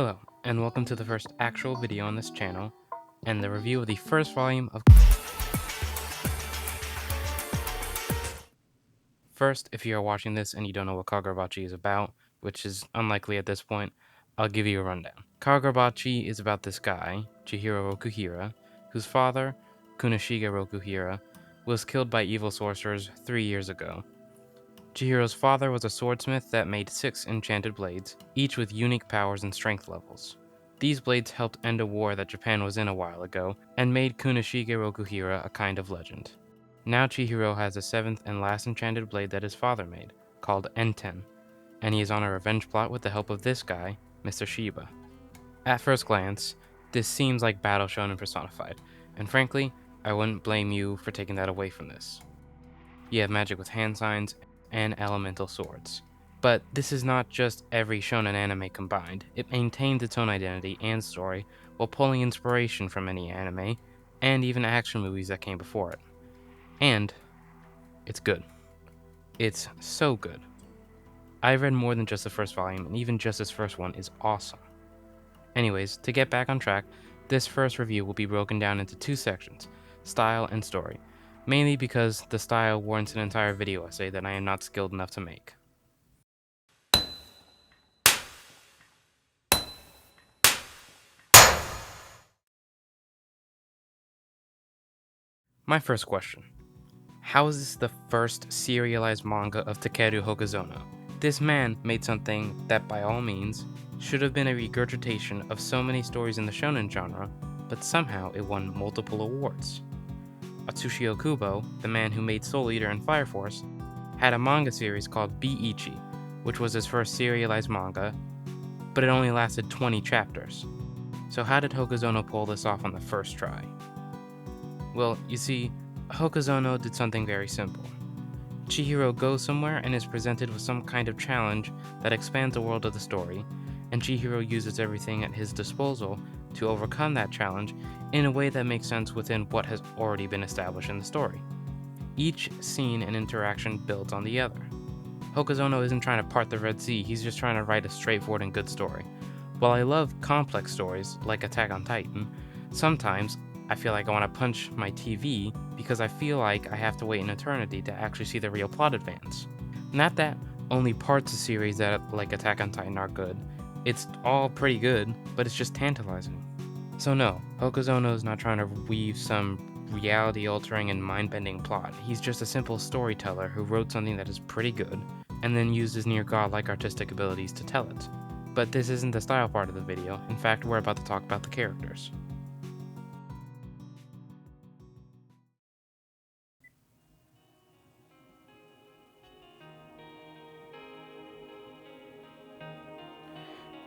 Hello, and welcome to the first actual video on this channel, and the review of the first volume of... First, if you are watching this and you don't know what Kagurabachi is about, which is unlikely at this point, I'll give you a rundown. Kagurabachi is about this guy, Chihiro Rokuhira, whose father, Kunishige Rokuhira, was killed by evil sorcerers 3 years ago. Chihiro's father was a swordsmith that made 6 enchanted blades, each with unique powers and strength levels. These blades helped end a war that Japan was in a while ago, and made Kunishige Rokuhira a kind of legend. Now Chihiro has the 7th and last enchanted blade that his father made, called Enten, and he is on a revenge plot with the help of this guy, Mr. Shiba. At first glance, this seems like Battle Shonen personified, and frankly, I wouldn't blame you for taking that away from this. You have magic with hand signs and elemental swords. But this is not just every shonen anime combined. It maintains its own identity and story while pulling inspiration from many anime and even action movies that came before it. And it's good. It's so good. I've read more than just the first volume, and even just this first one is awesome. Anyways, to get back on track, this first review will be broken down into 2 sections, style and story, mainly because the style warrants an entire video essay that I am not skilled enough to make. My first question. How is this the first serialized manga of Takeru Hokuzono? This man made something that, by all means, should have been a regurgitation of so many stories in the shonen genre, but somehow it won multiple awards. Atsushi Kubo, the man who made Soul Eater and Fire Force, had a manga series called Biichi, which was his first serialized manga, but it only lasted 20 chapters. So how did Hokuzono pull this off on the first try? Well, you see, Hokuzono did something very simple. Chihiro goes somewhere and is presented with some kind of challenge that expands the world of the story, and Chihiro uses everything at his disposal to overcome that challenge in a way that makes sense within what has already been established in the story. Each scene and interaction builds on the other. Hokuzono isn't trying to part the Red Sea, he's just trying to write a straightforward and good story. While I love complex stories, like Attack on Titan, sometimes I feel like I want to punch my TV because I feel like I have to wait an eternity to actually see the real plot advance. Not that only parts of series that like Attack on Titan are good, it's all pretty good, but it's just tantalizing. So no, Hokuzono is not trying to weave some reality-altering and mind-bending plot. He's just a simple storyteller who wrote something that is pretty good, and then used his near-godlike artistic abilities to tell it. But this isn't the style part of the video, in fact we're about to talk about the characters.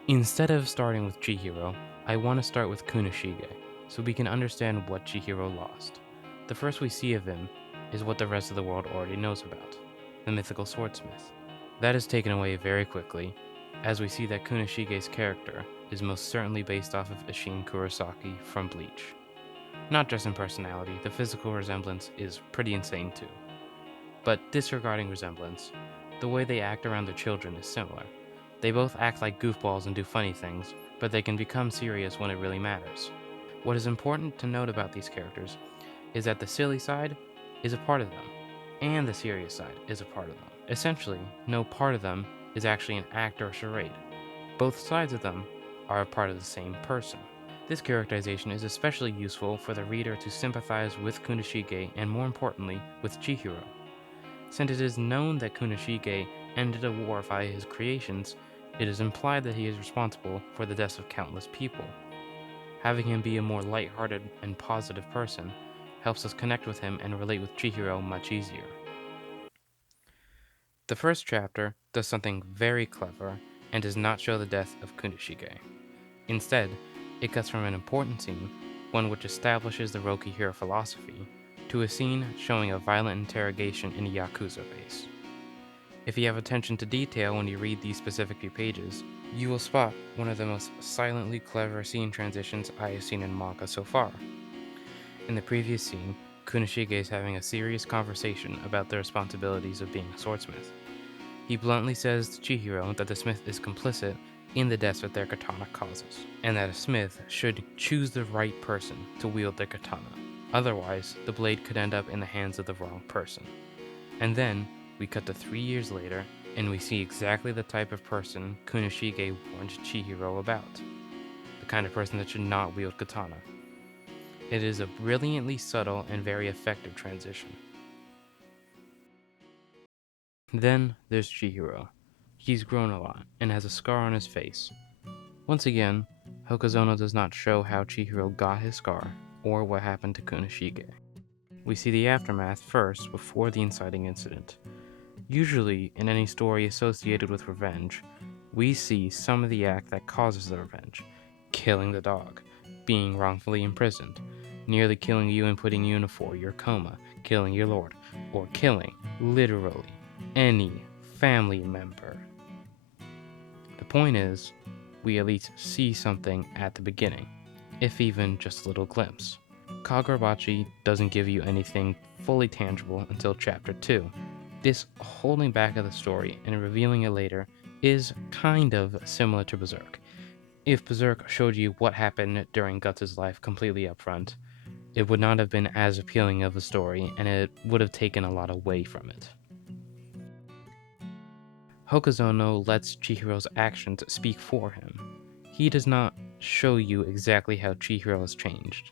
Instead of starting with Chihiro, I want to start with Kunishige, so we can understand what Chihiro lost. The first we see of him is what the rest of the world already knows about, the mythical swordsmith. That is taken away very quickly, as we see that Kunishige's character is most certainly based off of Isshin Kurosaki from Bleach. Not just in personality, the physical resemblance is pretty insane too. But disregarding resemblance, the way they act around their children is similar. They both act like goofballs and do funny things, but they can become serious when it really matters. What is important to note about these characters is that the silly side is a part of them, and the serious side is a part of them. Essentially, no part of them is actually an act or charade. Both sides of them are a part of the same person. This characterization is especially useful for the reader to sympathize with Kunishige and, more importantly, with Chihiro. Since it is known that Kunishige ended a war via his creations, it is implied that he is responsible for the deaths of countless people. Having him be a more lighthearted and positive person helps us connect with him and relate with Chihiro much easier. The first chapter does something very clever and does not show the death of Kunishige. Instead, it cuts from an important scene, one which establishes the Rokuhira philosophy, to a scene showing a violent interrogation in a Yakuza base. If you have attention to detail when you read these specific few pages, you will spot one of the most silently clever scene transitions I have seen in manga so far. In the previous scene, Kunishige is having a serious conversation about the responsibilities of being a swordsmith. He bluntly says to Chihiro that the smith is complicit in the deaths that their katana causes, and that a smith should choose the right person to wield their katana. Otherwise, the blade could end up in the hands of the wrong person. And then, we cut to 3 years later, and we see exactly the type of person Kunoshige warned Chihiro about. The kind of person that should not wield katana. It is a brilliantly subtle and very effective transition. Then there's Chihiro. He's grown a lot, and has a scar on his face. Once again, Hokuzono does not show how Chihiro got his scar, or what happened to Kunoshige. We see the aftermath first, before the inciting incident. Usually, in any story associated with revenge, we see some of the act that causes the revenge. Killing the dog, being wrongfully imprisoned, nearly killing you and putting you in a 4-year coma, killing your lord, or killing, literally, any family member. The point is, we at least see something at the beginning, if even just a little glimpse. Kagurabachi doesn't give you anything fully tangible until chapter 2. This holding back of the story and revealing it later is kind of similar to Berserk. If Berserk showed you what happened during Guts' life completely upfront, it would not have been as appealing of a story, and it would have taken a lot away from it. Hokuzono lets Chihiro's actions speak for him. He does not show you exactly how Chihiro has changed.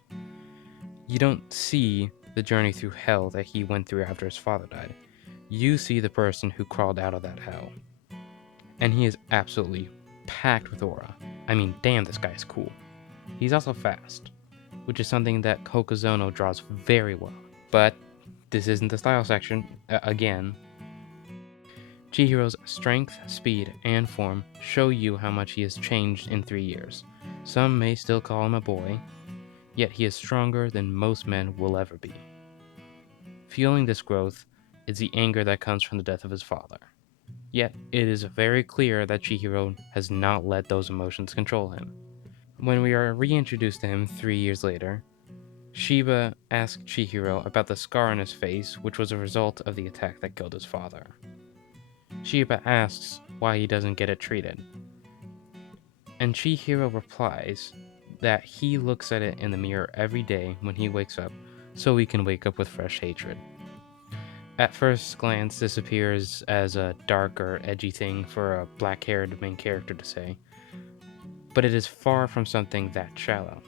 You don't see the journey through hell that he went through after his father died. You see the person who crawled out of that hell. And he is absolutely packed with aura. I mean, damn, this guy is cool. He's also fast, which is something that Hokuzono draws very well. But this isn't the style section, again. Chihiro's strength, speed, and form show you how much he has changed in 3 years. Some may still call him a boy, yet he is stronger than most men will ever be. Fueling this growth is the anger that comes from the death of his father. Yet it is very clear that Chihiro has not let those emotions control him. When we are reintroduced to him 3 years later, Shiba asks Chihiro about the scar on his face, which was a result of the attack that killed his father. Shiba asks why he doesn't get it treated, and Chihiro replies that he looks at it in the mirror every day when he wakes up, so he can wake up with fresh hatred. At first glance, this appears as a dark or edgy thing for a black-haired main character to say, but it is far from something that shallow.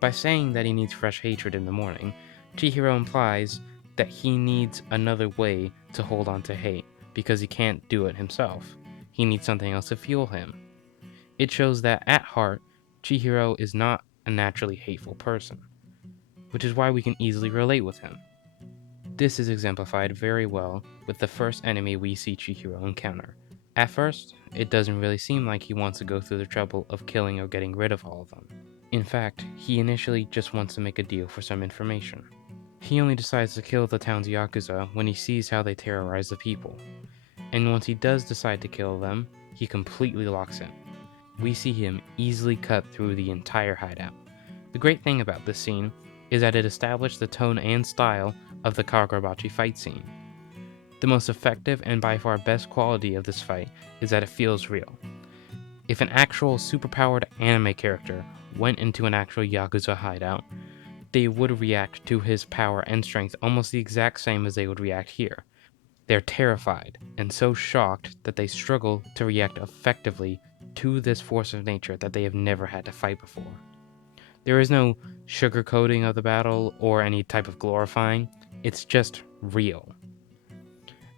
By saying that he needs fresh hatred in the morning, Chihiro implies that he needs another way to hold on to hate, because he can't do it himself. He needs something else to fuel him. It shows that, at heart, Chihiro is not a naturally hateful person, which is why we can easily relate with him. This is exemplified very well with the first enemy we see Chihiro encounter. At first, it doesn't really seem like he wants to go through the trouble of killing or getting rid of all of them. In fact, he initially just wants to make a deal for some information. He only decides to kill the town's Yakuza when he sees how they terrorize the people. And once he does decide to kill them, he completely locks in. We see him easily cut through the entire hideout. The great thing about this scene is that it established the tone and style of the Kagurabachi fight scene. The most effective and by far best quality of this fight is that it feels real. If an actual superpowered anime character went into an actual Yakuza hideout, they would react to his power and strength almost the exact same as they would react here. They're terrified and so shocked that they struggle to react effectively to this force of nature that they have never had to fight before. There is no sugarcoating of the battle or any type of glorifying, it's just real.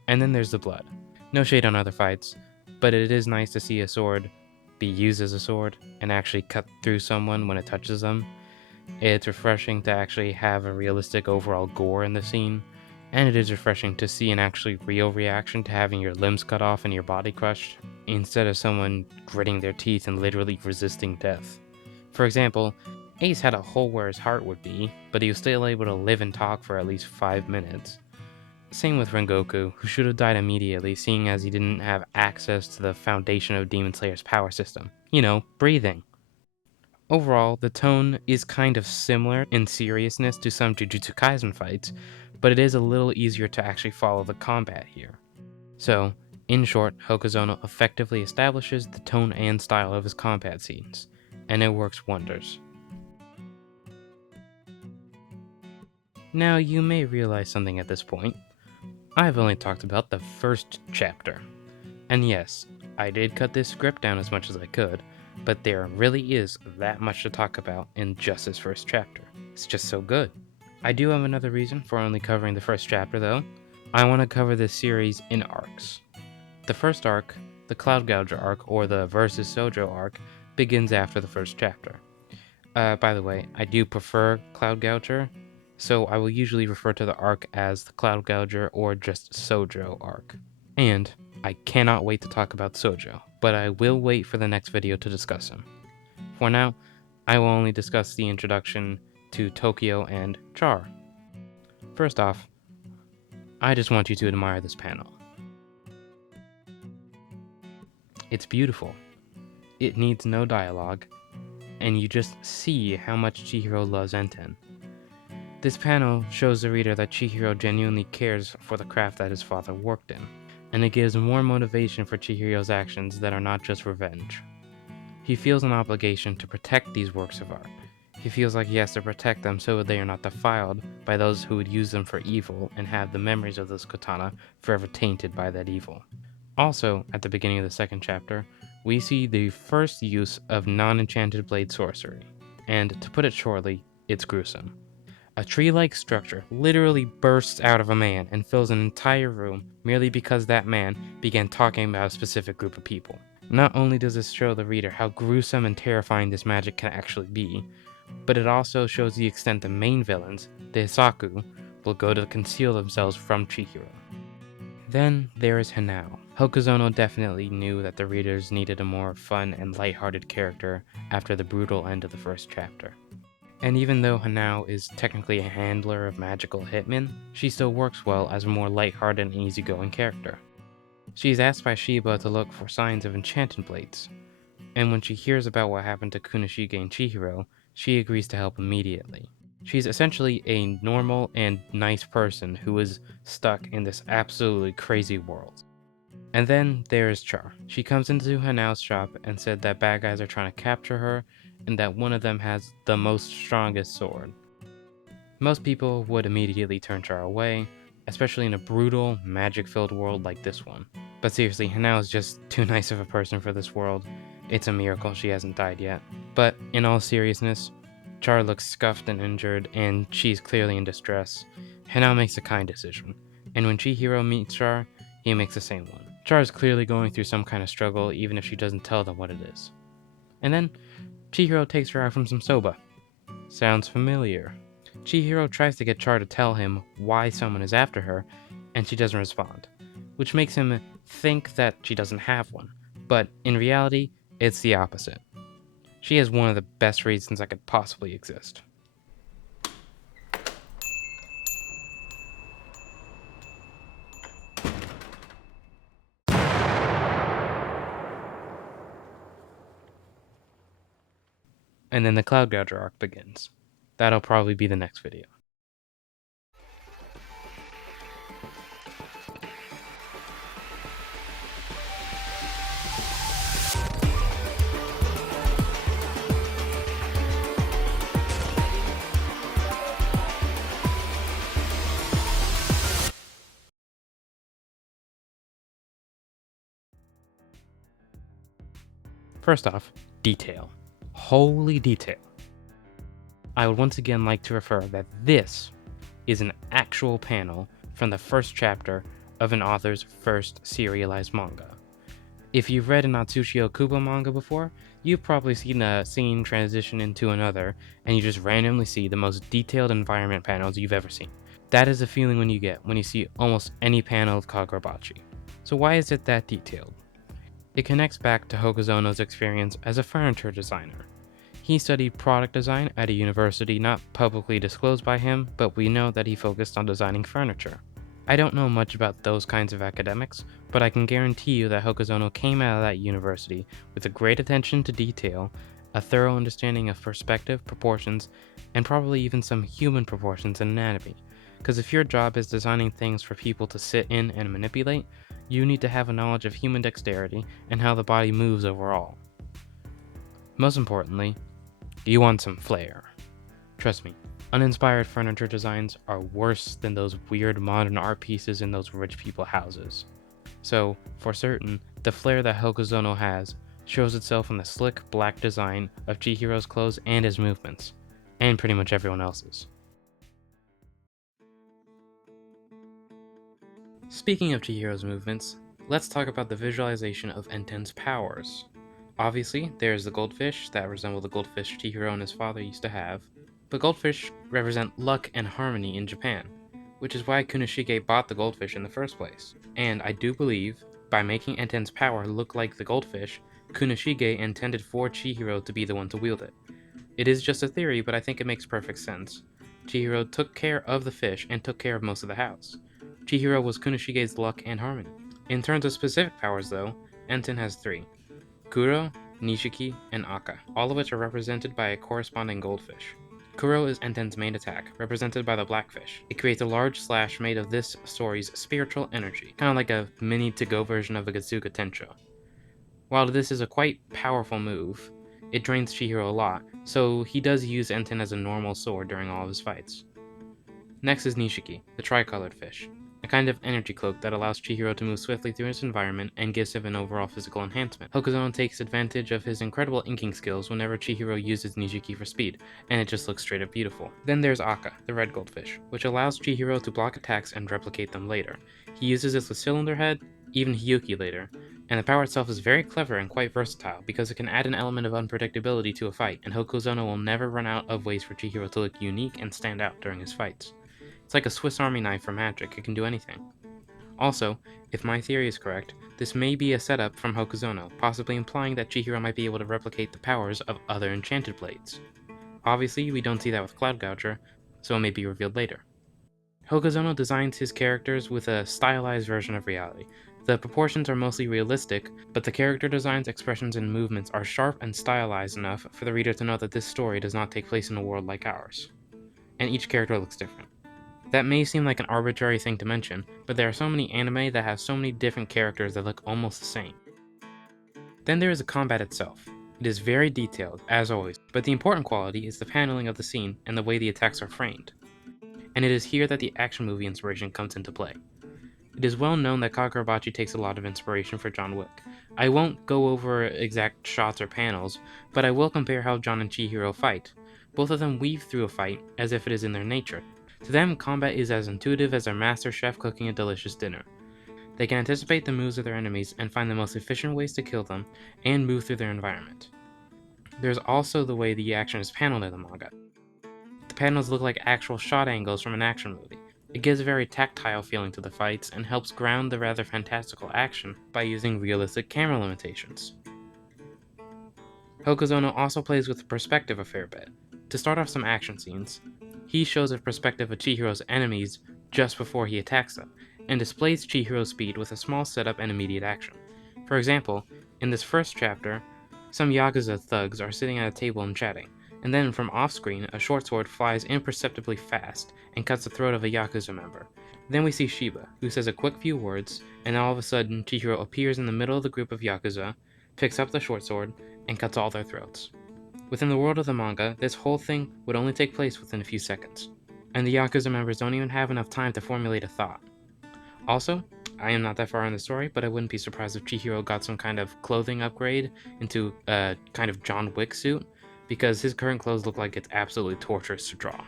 And then there's the blood. No shade on other fights, but it is nice to see a sword be used as a sword and actually cut through someone when it touches them. It's refreshing to actually have a realistic overall gore in the scene, and it is refreshing to see an actually real reaction to having your limbs cut off and your body crushed, instead of someone gritting their teeth and literally resisting death. For example, Ace had a hole where his heart would be, but he was still able to live and talk for at least 5 minutes. Same with Rengoku, who should have died immediately, seeing as he didn't have access to the foundation of Demon Slayer's power system. You know, breathing. Overall, the tone is kind of similar in seriousness to some Jujutsu Kaisen fights, but it is a little easier to actually follow the combat here. So, In short, Hokuzono effectively establishes the tone and style of his combat scenes, and it works wonders. Now, you may realize something at this point. I've only talked about the first chapter. And yes, I did cut this script down as much as I could, but there really is that much to talk about in just this first chapter. It's just so good. I do have another reason for only covering the first chapter though. I want to cover this series in arcs. The first arc, the Cloud Gouger arc, or the Versus Sojo arc, begins after the first chapter. By the way, I do prefer Cloud Gouger, so I will usually refer to the arc as the Cloud Gouger or just Sojo arc. And I cannot wait to talk about Sojo, but I will wait for the next video to discuss him. For now, I will only discuss the introduction to Tokyo and Char. First off, I just want you to admire this panel. It's beautiful. It needs no dialogue, and you just see how much Chihiro loves Enten. This panel shows the reader that Chihiro genuinely cares for the craft that his father worked in, and it gives more motivation for Chihiro's actions that are not just revenge. He feels an obligation to protect these works of art. He feels like he has to protect them so they are not defiled by those who would use them for evil and have the memories of this katana forever tainted by that evil. Also, at the beginning of the second chapter, we see the first use of non-enchanted blade sorcery, and to put it shortly, it's gruesome. A tree-like structure literally bursts out of a man and fills an entire room merely because that man began talking about a specific group of people. Not only does this show the reader how gruesome and terrifying this magic can actually be, but it also shows the extent the main villains, the Hisaku, will go to conceal themselves from Chihiro. Then there is Hanao. Hokuzono definitely knew that the readers needed a more fun and lighthearted character after the brutal end of the first chapter. And even though Hanao is technically a handler of magical hitmen, she still works well as a more lighthearted and easygoing character. She is asked by Shiba to look for signs of enchanted blades, and when she hears about what happened to Kunishige and Chihiro, she agrees to help immediately. She's essentially a normal and nice person who is stuck in this absolutely crazy world. And then there is Char. She comes into Hanao's shop and said that bad guys are trying to capture her and that one of them has the most strongest sword. Most people would immediately turn Char away, especially in a brutal, magic-filled world like this one. But seriously, Hanao is just too nice of a person for this world. It's a miracle she hasn't died yet. But in all seriousness, Char looks scuffed and injured, and she's clearly in distress. Hanao makes a kind decision, and when Chihiro meets Char, he makes the same one. Char is clearly going through some kind of struggle, even if she doesn't tell them what it is. And then, Chihiro takes her out from some soba. Sounds familiar. Chihiro tries to get Char to tell him why someone is after her, and she doesn't respond, which makes him think that she doesn't have one, but in reality, it's the opposite. She has one of the best reasons that could possibly exist. And then the Cloud Gouger arc begins. That'll probably be the next video. First off, detail. Holy detail. I would once again like to refer that this is an actual panel from the first chapter of an author's first serialized manga. If you've read an Atsushi Okubo manga before, you've probably seen a scene transition into another, and you just randomly see the most detailed environment panels you've ever seen. That is the feeling when you see almost any panel of Kagurabachi. So why is it that detailed? It connects back to Hokuzono's experience as a furniture designer. He studied product design at a university not publicly disclosed by him, but we know that he focused on designing furniture. I don't know much about those kinds of academics, but I can guarantee you that Hokuzono came out of that university with a great attention to detail, a thorough understanding of perspective, proportions, and probably even some human proportions and anatomy. because if your job is designing things for people to sit in and manipulate, you need to have a knowledge of human dexterity and how the body moves overall. Most importantly, you want some flair. Trust me, uninspired furniture designs are worse than those weird modern art pieces in those rich people houses. So, for certain, the flair that Hokuzono has shows itself in the slick black design of Chihiro's clothes and his movements, and pretty much everyone else's. Speaking of Chihiro's movements, let's talk about the visualization of Enten's powers. Obviously, there's the goldfish that resemble the goldfish Chihiro and his father used to have, but goldfish represent luck and harmony in Japan, which is why Kunishige bought the goldfish in the first place. And I do believe, by making Enten's power look like the goldfish, Kunishige intended for Chihiro to be the one to wield it. It is just a theory, but I think it makes perfect sense. Chihiro took care of the fish and took care of most of the house. Chihiro was Kunishige's luck and harmony. In terms of specific powers though, Enten has 3. Kuro, Nishiki, and Aka, all of which are represented by a corresponding goldfish. Kuro is Enten's main attack, represented by the blackfish. It creates a large slash made of this story's spiritual energy, kind of like a mini to-go version of a Gazuka Tensho. While this is a quite powerful move, it drains Chihiro a lot, so he does use Enten as a normal sword during all of his fights. Next is Nishiki, the tricolored fish, a kind of energy cloak that allows Chihiro to move swiftly through his environment and gives him an overall physical enhancement. Hokuzono takes advantage of his incredible inking skills whenever Chihiro uses Nishiki for speed, and it just looks straight up beautiful. Then there's Aka, the red goldfish, which allows Chihiro to block attacks and replicate them later. He uses this with Cylinder Head, even Hiyuki later, and the power itself is very clever and quite versatile because it can add an element of unpredictability to a fight, and Hokuzono will never run out of ways for Chihiro to look unique and stand out during his fights. It's like a Swiss Army knife for magic, it can do anything. Also, if my theory is correct, this may be a setup from Hokuzono, possibly implying that Chihiro might be able to replicate the powers of other enchanted blades. Obviously, we don't see that with Cloud Gouger, so it may be revealed later. Hokuzono designs his characters with a stylized version of reality. The proportions are mostly realistic, but the character designs, expressions, and movements are sharp and stylized enough for the reader to know that this story does not take place in a world like ours. And each character looks different. That may seem like an arbitrary thing to mention, but there are so many anime that have so many different characters that look almost the same. Then there is the combat itself. It is very detailed, as always, but the important quality is the paneling of the scene and the way the attacks are framed. And it is here that the action movie inspiration comes into play. It is well known that Kagurabachi takes a lot of inspiration for John Wick. I won't go over exact shots or panels, but I will compare how John and Chihiro fight. Both of them weave through a fight as if it is in their nature. To them, combat is as intuitive as their master chef cooking a delicious dinner. They can anticipate the moves of their enemies and find the most efficient ways to kill them, and move through their environment. There's also the way the action is paneled in the manga. The panels look like actual shot angles from an action movie. It gives a very tactile feeling to the fights and helps ground the rather fantastical action by using realistic camera limitations. Hokuzono also plays with perspective a fair bit. To start off some action scenes, he shows a perspective of Chihiro's enemies just before he attacks them, and displays Chihiro's speed with a small setup and immediate action. For example, in this first chapter, some Yakuza thugs are sitting at a table and chatting, and then from off-screen, a short sword flies imperceptibly fast and cuts the throat of a Yakuza member. Then we see Shiba, who says a quick few words, and all of a sudden Chihiro appears in the middle of the group of Yakuza, picks up the short sword, and cuts all their throats. Within the world of the manga, this whole thing would only take place within a few seconds, and the Yakuza members don't even have enough time to formulate a thought. Also, I am not that far in the story, but I wouldn't be surprised if Chihiro got some kind of clothing upgrade into a kind of John Wick suit, because his current clothes look like it's absolutely torturous to draw.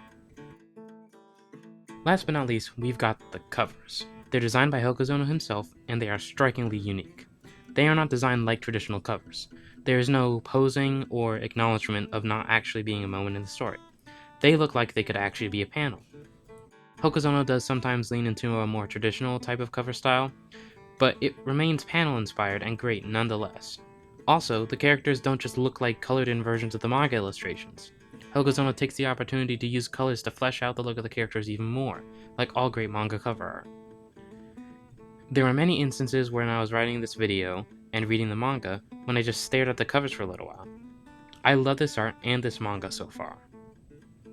Last but not least, we've got the covers. They're designed by Hokuzono himself, and they are strikingly unique. They are not designed like traditional covers. There is no posing or acknowledgement of not actually being a moment in the story. They look like they could actually be a panel. Hokuzono does sometimes lean into a more traditional type of cover style, but it remains panel-inspired and great nonetheless. Also, the characters don't just look like colored-in versions of the manga illustrations. Hokuzono takes the opportunity to use colors to flesh out the look of the characters even more, like all great manga cover art. There were many instances when I was writing this video and reading the manga when I just stared at the covers for a little while. I love this art and this manga so far.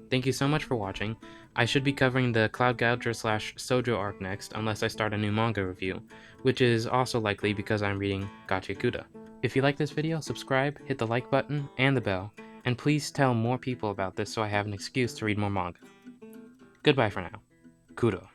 Thank you so much for watching. I should be covering the Cloud Gouger / Sojo arc next, unless I start a new manga review, which is also likely because I'm reading Gachiakuda. If you like this video, subscribe, hit the like button, and the bell, and please tell more people about this so I have an excuse to read more manga. Goodbye for now. Kudo.